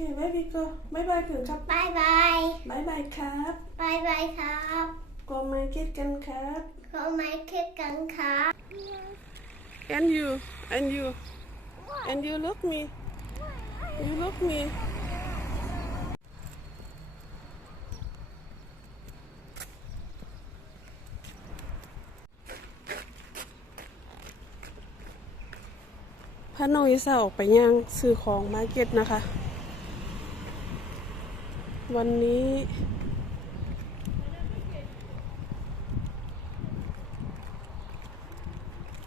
เคไว้พี่ก็บายบายถึงครับบายบายบายบายครับบายบายครับกลัวมาคิดกันครับเขาไม่คิดกันครับ and you and you and you look me you look me พาน้องอิสาออกไปย่างซื้อของมาร์เก็ตนะคะ วันนี้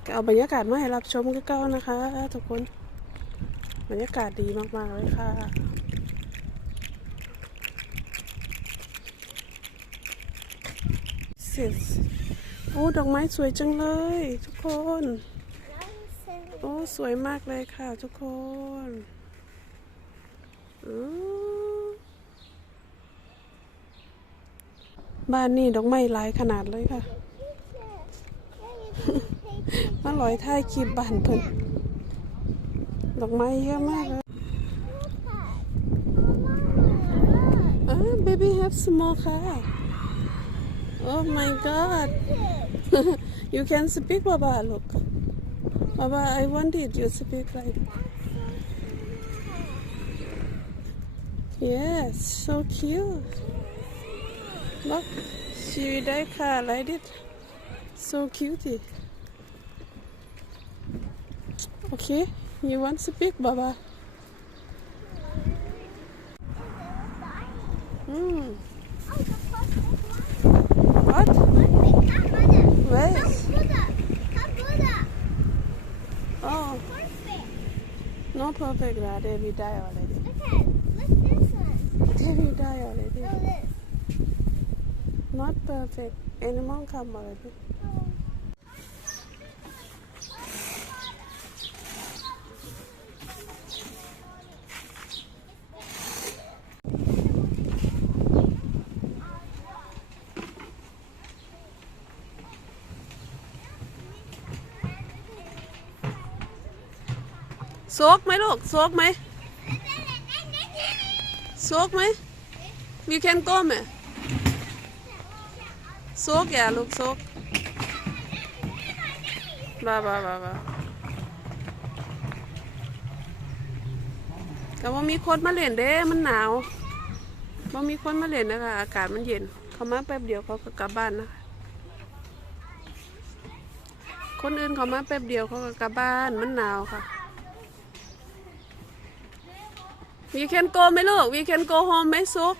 ก็เอาบรรยากาศมาให้รับชมก็เก้านะคะ ทุกคน บรรยากาศดีมาก ๆ เลยค่ะเสร็จโอ้ดอกไม้สวยจังเลย ทุกคน โอ้สวยมากเลยค่ะ ทุกคนอื บ้านนี่ดอกไม้หลายขนาดเลยค่ะ มาลอยท้ายคลิปบ้านเพิ่นดอกไม้เยอะมากเลย อ่า baby have small car oh my god you can speak baba look baba I wanted you speak like yes so cute Look, she died car like it. So cutie. Eh. Okay, you want to pick Baba? Mm. What? Where? Oh. Not perfect, Now, They will die already. Look at, this one. They will die already. Oh, this. Not perfect. Animal come already. โซกไหมลูกโซกไหมโซกไหม you can go ไหม โซกอย่าลูกโซกบ้าบ้าบ้าบ้าแต่ว่ามีคนมาเล่นเด้ มันหนาวว่ามีคนมาเล่นนะคะ อากาศมันเย็น เขามาแป๊บเดียวเขาก็กลับบ้านนะคะ คนอื่นเขามาแป๊บเดียวเขาก็กลับบ้าน มันหนาวค่ะ We can go ไหมลูก We can go home ไหมซุก